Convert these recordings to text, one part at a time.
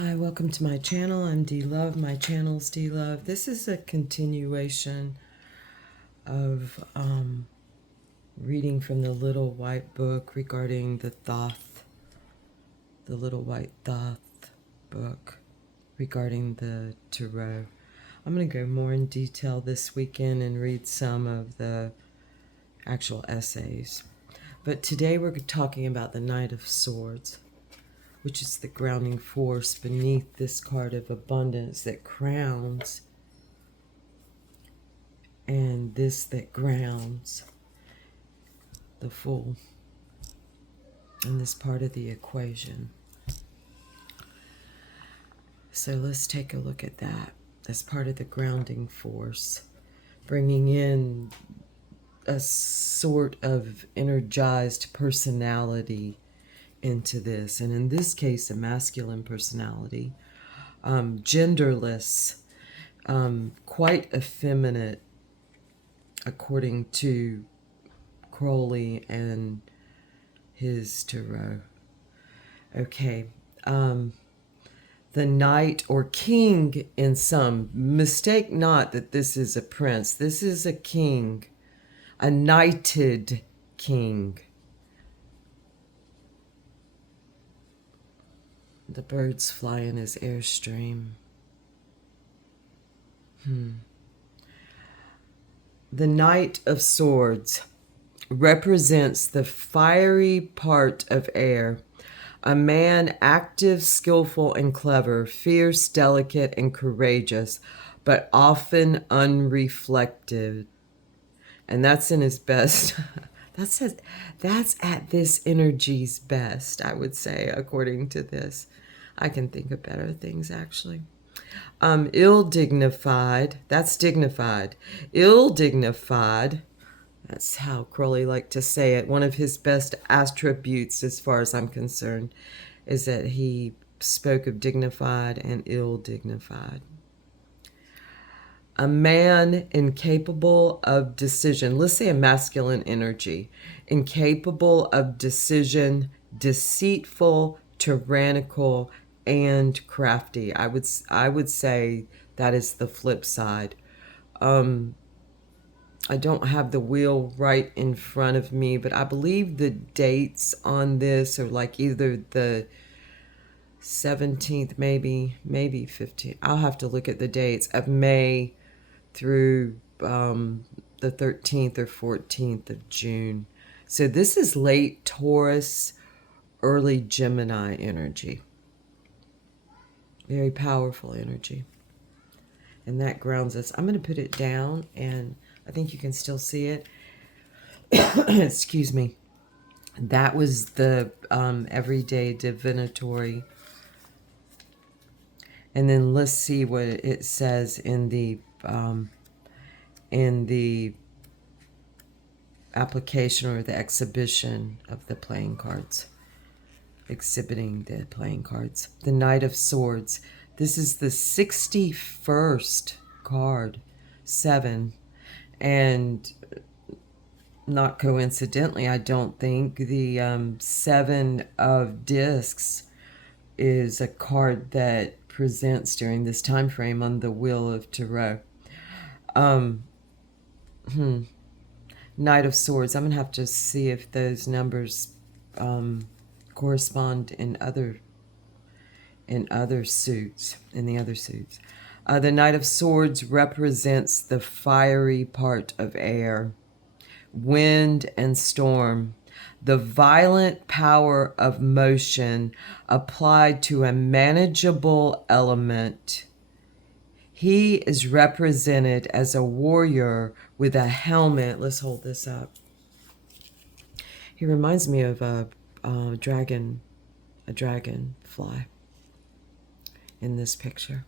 Hi, welcome to my channel. I'm D Love. My channel's D Love. This is a continuation of reading from the Little White Book regarding the Thoth, the Little White Thoth book regarding the tarot. I'm going to go more in detail this weekend and read some of the actual essays. But today we're talking about the Knight of Swords, which is the grounding force beneath this card of abundance that crowns, and this that grounds the Fool in this part of the equation. So let's take a look at that as part of the grounding force, bringing in a sort of energized personality into this, and in this case a masculine personality, genderless, quite effeminate according to Crowley and his tarot. Okay, the knight or king in some, mistake not that this is a prince, this is a king, a knighted king. The birds fly in his airstream. The Knight of Swords represents the fiery part of air, a man active, skillful, and clever, fierce, delicate, and courageous, but often unreflective. And that's in his best. That's at this energy's best, I would say, according to this. I can think of better things, actually. Ill-dignified, that's dignified. Ill-dignified, that's how Crowley liked to say it. One of his best attributes, as far as I'm concerned, is that he spoke of dignified and ill-dignified. A man incapable of decision. Let's say a masculine energy. Incapable of decision, deceitful, tyrannical, and crafty. I would say that is the flip side. I don't have the wheel right in front of me, but I believe the dates on this are like either the 17th, maybe 15th. I'll have to look at the dates of May through the 13th or 14th of June. So this is late Taurus, early Gemini energy. Very powerful energy. And that grounds us. I'm going to put it down, and I think you can still see it. Excuse me. That was the everyday divinatory. And then let's see what it says in the application or the exhibition of the playing cards. Exhibiting the playing cards. The Knight of Swords. This is the 61st card, 7. And not coincidentally, I don't think, the 7 of discs is a card that presents during this time frame on the Wheel of Tarot. Knight of Swords. I'm going to have to see if those numbers correspond in the other suits. The Knight of Swords represents the fiery part of air, wind and storm, the violent power of motion applied to a manageable element. He is represented as a warrior with a helmet. Let's hold this up. He reminds me of a dragonfly in this picture.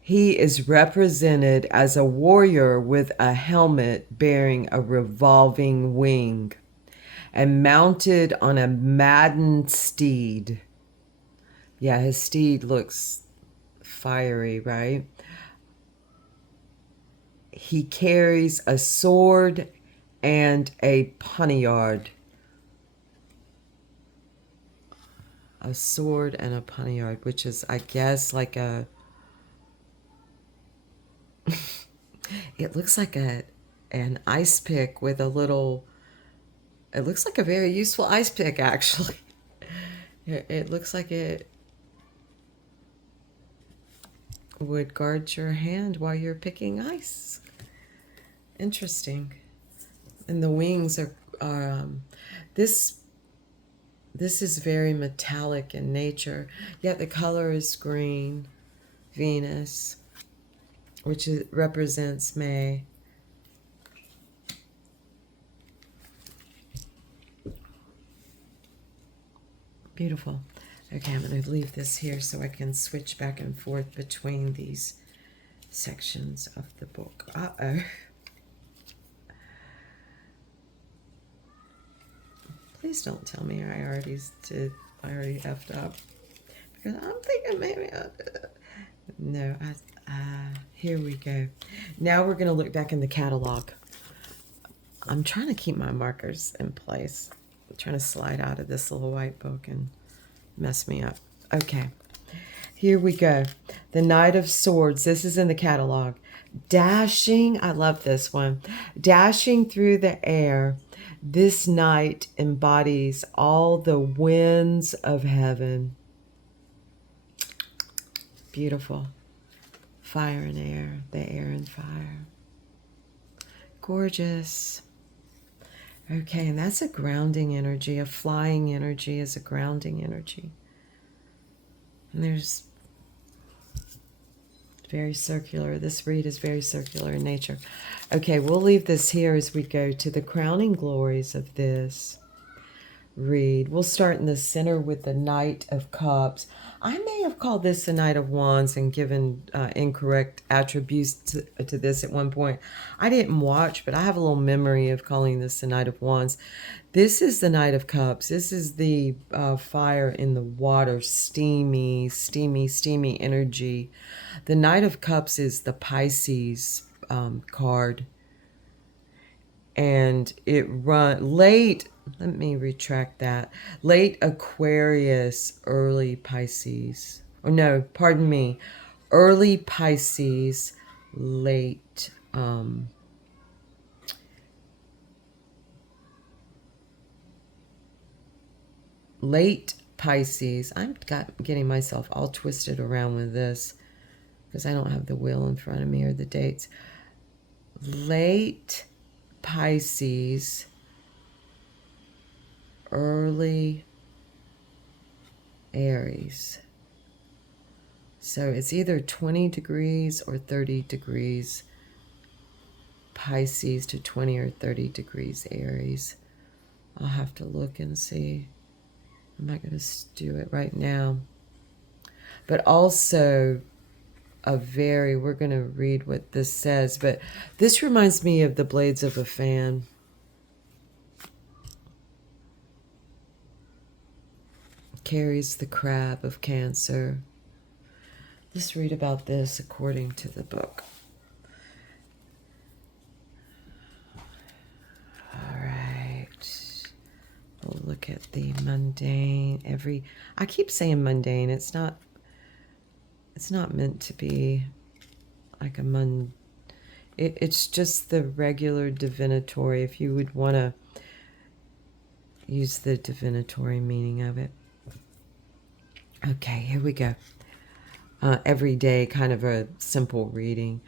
He is represented as a warrior with a helmet bearing a revolving wing and mounted on a maddened steed. Yeah, his steed looks fiery, right? He carries a sword and a poniard. a sword and a poniard, which is, I guess, like a... it looks like an ice pick with a little... It looks like a very useful ice pick, actually. It looks like it would guard your hand while you're picking ice. Interesting. And the wings are this is very metallic in nature, yet the color is green. Venus, which represents May. Beautiful. Okay, I'm going to leave this here so I can switch back and forth between these sections of the book. Uh-oh. Please don't tell me I already effed up. Because I'm thinking maybe I did. No, here we go. Now we're going to look back in the catalog. I'm trying to keep my markers in place. I'm trying to slide out of this little white book and mess me up. Okay, here we go. The Knight of Swords. This is in the catalog. Dashing, I love this one. Dashing through the air, this knight embodies all the winds of heaven. Beautiful. Fire and air, the air and fire. Gorgeous. Okay, and that's a grounding energy. A flying energy is a grounding energy. And there's very circular. This read is very circular in nature. Okay, we'll leave this here as we go to the crowning glories of this read. We'll start in the center with the Knight of Cups. I may have called this the Knight of Wands and given incorrect attributes to this at one point. I didn't watch, but I have a little memory of calling this the Knight of Wands. This is the Knight of Cups. This is the fire in the water, steamy, steamy, steamy energy. The Knight of Cups is the Pisces card. And it late, let me retract that. Late Aquarius, early Pisces. Or no, pardon me. Early Pisces, late late Pisces. I'm getting myself all twisted around with this because I don't have the wheel in front of me or the dates. Late Pisces, early Aries. So it's either 20 degrees or 30 degrees Pisces to 20 or 30 degrees Aries. I'll have to look and see. I'm not going to do it right now. But also we're going to read what this says, but this reminds me of the blades of a fan. Carries the crab of Cancer. Let's read about this according to the book. All right. We'll look at the mundane. I keep saying mundane. It's not meant to be like it's just the regular divinatory, if you would want to use the divinatory meaning of it. Okay, here we go. Every day, kind of a simple reading.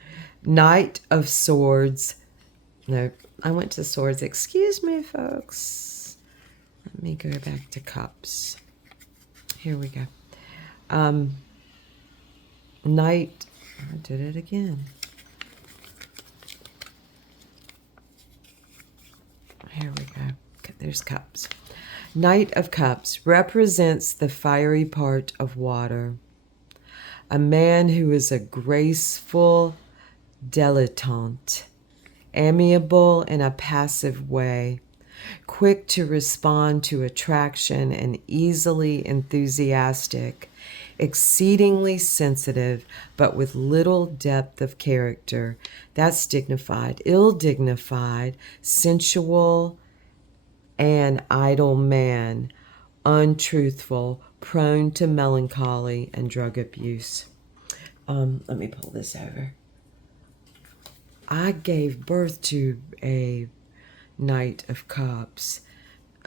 Knight of Swords. No, I went to Swords. Excuse me, folks. Let me go back to Cups. Here we go. Knight. I did it again. Here we go. There's Cups. Knight of Cups represents the fiery part of water. A man who is a graceful dilettante, amiable in a passive way, quick to respond to attraction and easily enthusiastic, exceedingly sensitive, but with little depth of character. That's dignified, ill-dignified, sensual, and idle man. untruthful, prone to melancholy and drug abuse. Let me pull this over. I gave birth to a Knight of Cups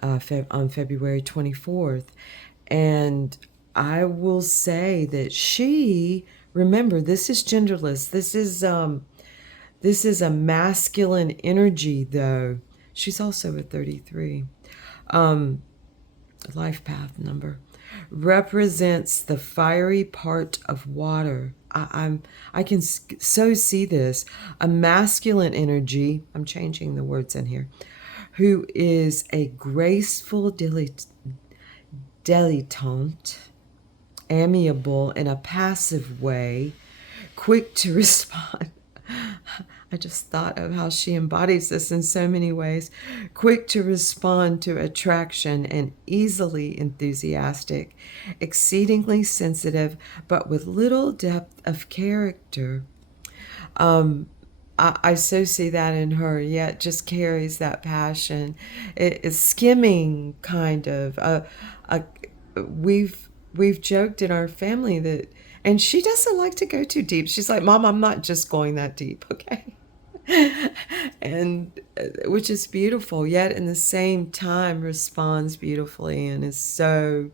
on February 24th. And I will say that she, remember, this is genderless. This is a masculine energy, though. She's also a 33. Life path number. Represents the fiery part of water. I can so see this. A masculine energy, I'm changing the words in here, who is a graceful dilettante, amiable in a passive way, quick to respond. I just thought of how she embodies this in so many ways. Quick to respond to attraction and easily enthusiastic, exceedingly sensitive, but with little depth of character. I so see that in her, yet just carries that passion. It is skimming, kind of. We've joked in our family that, and she doesn't like to go too deep. She's like, Mom, I'm not just going that deep, okay? And which is beautiful, yet in the same time responds beautifully and is so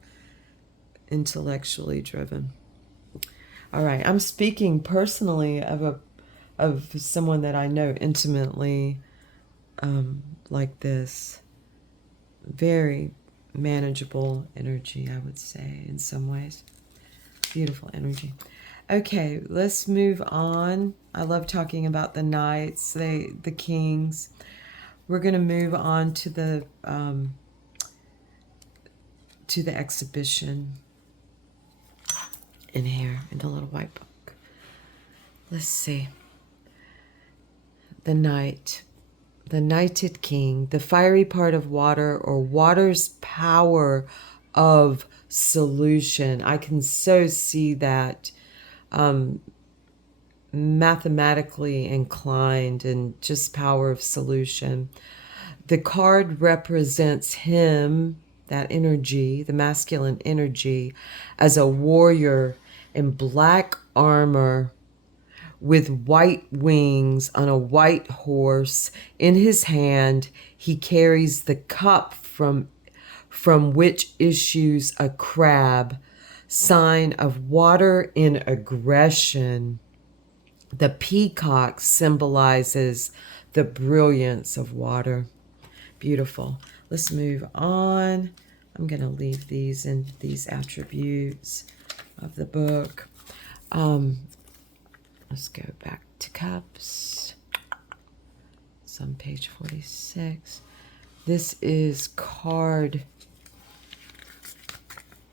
intellectually driven. All right, I'm speaking personally of someone that I know intimately, like this. Very manageable energy, I would say, in some ways. Beautiful energy. Okay, let's move on. I love talking about the knights, the kings. We're going to move on to the exhibition in here in the little white book. Let's see. The knight, the knighted king, the fiery part of water, or water's power of solution. I can so see that. Mathematically inclined and just power of solution. The card represents him, that energy, the masculine energy, as a warrior in black armor with white wings on a white horse. In his hand, he carries the cup from which issues a crab, sign of water in aggression. The peacock symbolizes the brilliance of water. Beautiful. Let's move on. I'm going to leave these in these attributes of the book. Let's go back to cups. It's on page 46. This is card,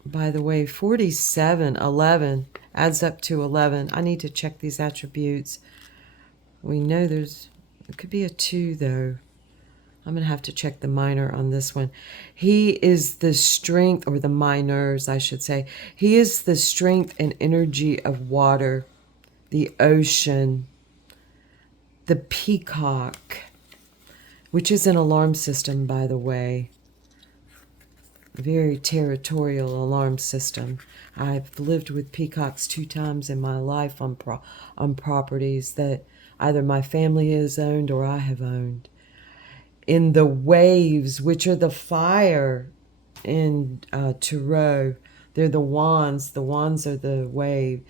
by the way, 47, 11, adds up to 11. I need to check these attributes. We know it could be a 2, though. I'm going to have to check the minor on this one. He is the strength, or the minors, I should say. He is the strength and energy of water, the ocean, the peacock, which is an alarm system, by the way. Very territorial alarm system. I've lived with peacocks 2 times in my life on properties that either my family has owned or I have owned. In the waves, which are the fire in Tarot, they're the wands. The wands are the wave.